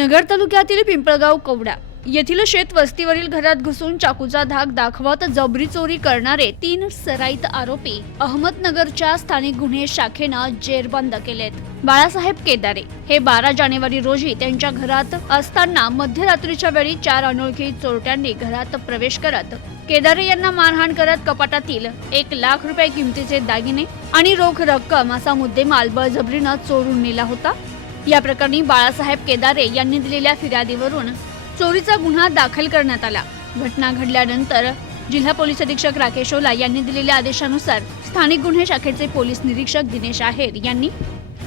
नगर तालुक्यातील पिंपळगाव कवडा येथील शेत वस्तीवरील घरात घुसून चाकूचा धाक दाखवत जबरी चोरी करणारे तीन सराईत आरोपी अहमदनगरच्या स्थानिक गुन्हे शाखेनं जेरबंद केलेत. बाळासाहेब केदारे हे बारा जानेवारी रोजी त्यांच्या घरात असताना मध्यरात्रीच्या वेळी चार अनोळखी चोरट्यांनी घरात प्रवेश करत केदारे यांना मारहाण करत कपाटातील एक लाख रुपये किमतीचे दागिने आणि रोख रक्कम असा मुद्देमाल बळजबरीनं चोरून नेला होता. या प्रकरणी बाळासाहेब केदारे यांनी दिलेल्या फिर्यादीवरून चोरीचा गुन्हा दाखल करण्यात आला. घटना घडल्यानंतर जिल्हा पोलीस अधीक्षक राकेश ओला यांनी दिलेल्या आदेशानुसार स्थानिक गुन्हे शाखेचे पोलीस निरीक्षक दिनेश आहेर यांनी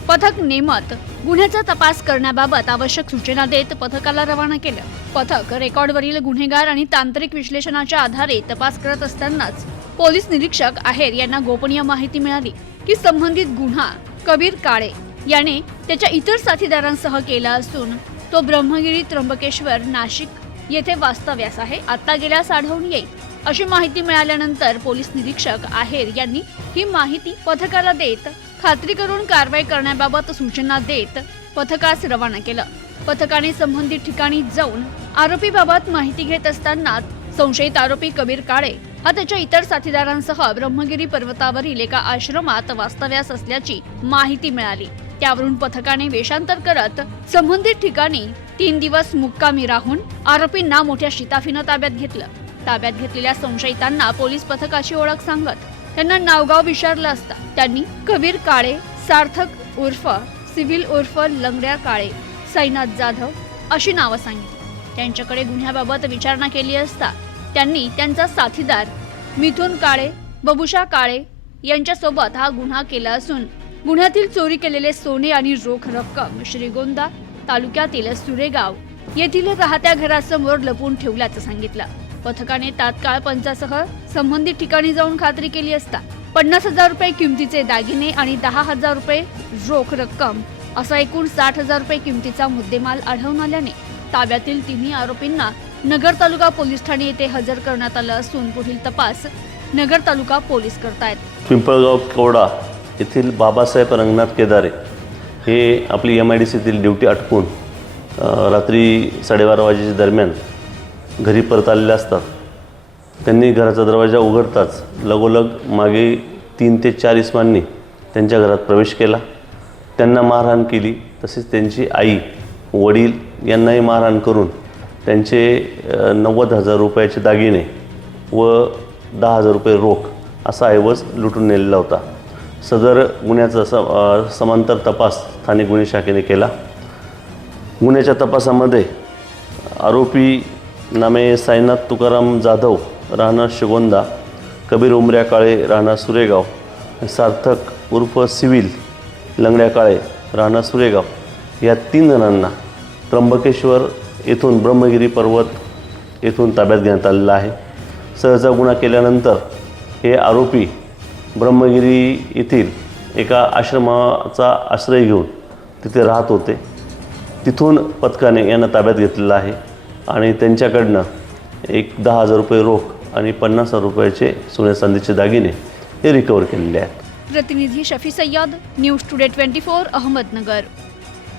पथक नेमत गुन्ह्याचा तपास करण्याबाबत आवश्यक सूचना देत पथकाला रवाना केलं. पथक रेकॉर्डवरील गुन्हेगार आणि तांत्रिक विश्लेषणाच्या आधारे तपास करत असतानाच पोलीस निरीक्षक आहेर यांना गोपनीय माहिती मिळाली की संबंधित गुन्हा कबीर काळे याने त्याच्या इतर साथीदारांसह केला असून तो ब्रह्मगिरी त्र्यंबकेश्वर नाशिक येथे वास्तव्यास आहे. आता गेल्यास आढळून येईल अशी माहिती मिळाल्यानंतर पोलीस निरीक्षक आहेर यांनी ही माहिती पथकाला देत खात्री करून कारवाई करण्याबाबत सूचना देत पथकास रवाना केलं. पथकाने संबंधित ठिकाणी जाऊन आरोपीबाबत माहिती घेत असताना संशयित आरोपी कबीर काळे हा त्याच्या इतर साथीदारांसह ब्रह्मगिरी पर्वतावरील एका आश्रमात वास्तव्यास असल्याची माहिती मिळाली. त्यावरून पथकाने वेषांतर करत संबंधित ठिकाणी तीन दिवस मुक्कामी राहून आरोपींना मोठ्या शिताफीनं ताब्यात घेतलं. ताब्यात घेतलेल्या संशयितांना पोलीस पथकाची ओळख सांगत त्यांना नावगाव विचारलं असता. त्यांनी कबीर काळे सार्थक उर्फ सिव्हिल उर्फ लंगड्या काळे साईनाथ जाधव अशी नावं सांगितली. त्यांच्याकडे गुन्ह्याबाबत विचारणा केली असता त्यांनी त्यांचा साथीदार मिथुन काळे बबुषा काळे यांच्यासोबत हा गुन्हा केला असून गुन्ह्यातील चोरी केलेले सोने आणि रोख रक्कम श्रीगोंदा तालुक्यातील सुरेगाव येथील राहत्या घरासमोर लपवून ठेवल्याचं सांगितलं. पथकाने तात्काळ पंचासह संबंधित ठिकाणी जाऊन खात्री केली असता पन्नास हजार रुपये किमतीचे दागिने आणि दहा हजार रुपये रोख रक्कम असा एकूण साठ हजार रुपये किमतीचा मुद्देमाल आढळून आल्याने ताब्यातील तिन्ही आरोपींना नगर तालुका पोलीस ठाणे येथे हजर करण्यात आलं असून पुढील तपास नगर तालुका पोलीस करतायत. पिंपळगाव कवडा येथील बाबासाहेब रंगनाथ केदारे हे आपली एम आय डी सीतील ड्युटी आटपून रात्री साडेबारा वाजेच्या दरम्यान घरी परत आलेले असतात. त्यांनी घराचा दरवाजा उघडताच लगोलग मागे तीन ते चार इसमांनी त्यांच्या घरात प्रवेश केला. त्यांना मारहाण केली. तसेच त्यांची आई वडील यांनाही मारहाण करून त्यांचे नव्वद हजार रुपयाचे दागिने व दहा हजार रुपये रोख असा ऐवज लुटून नेलेला होता. सदर गुन्ह्याचा स समांतर तपास स्थानिक गुन्हे शाखेने केला. गुन्ह्याच्या तपासामध्ये आरोपी नामे साईनाथ तुकाराम जाधव राहणार शिगोंदा कबीर उमऱ्या काळे राहणार सुरेगाव सार्थक उर्फ सिव्हिल लंगड्या काळे राहणार सुरेगाव. या तीन जणांना त्र्यंबकेश्वर येथून ब्रह्मगिरी पर्वत येथून ताब्यात घेण्यात आलेला आहे. सहजा गुन्हा केल्यानंतर हे आरोपी ब्रह्मगिरी येथील एका आश्रमाचा आश्रय घेऊन तिथे राहत होते. तिथून पथकाने यांना ताब्यात घेतलेलं आहे आणि त्यांच्याकडनं एक दहा हजार रुपये रोख आणि पन्नास हजार रुपयाचे सोन्या चांदीचे दागिने हे रिकवर केलेले आहेत. प्रतिनिधी Shafi Sayyad news today twenty four Ahmednagar.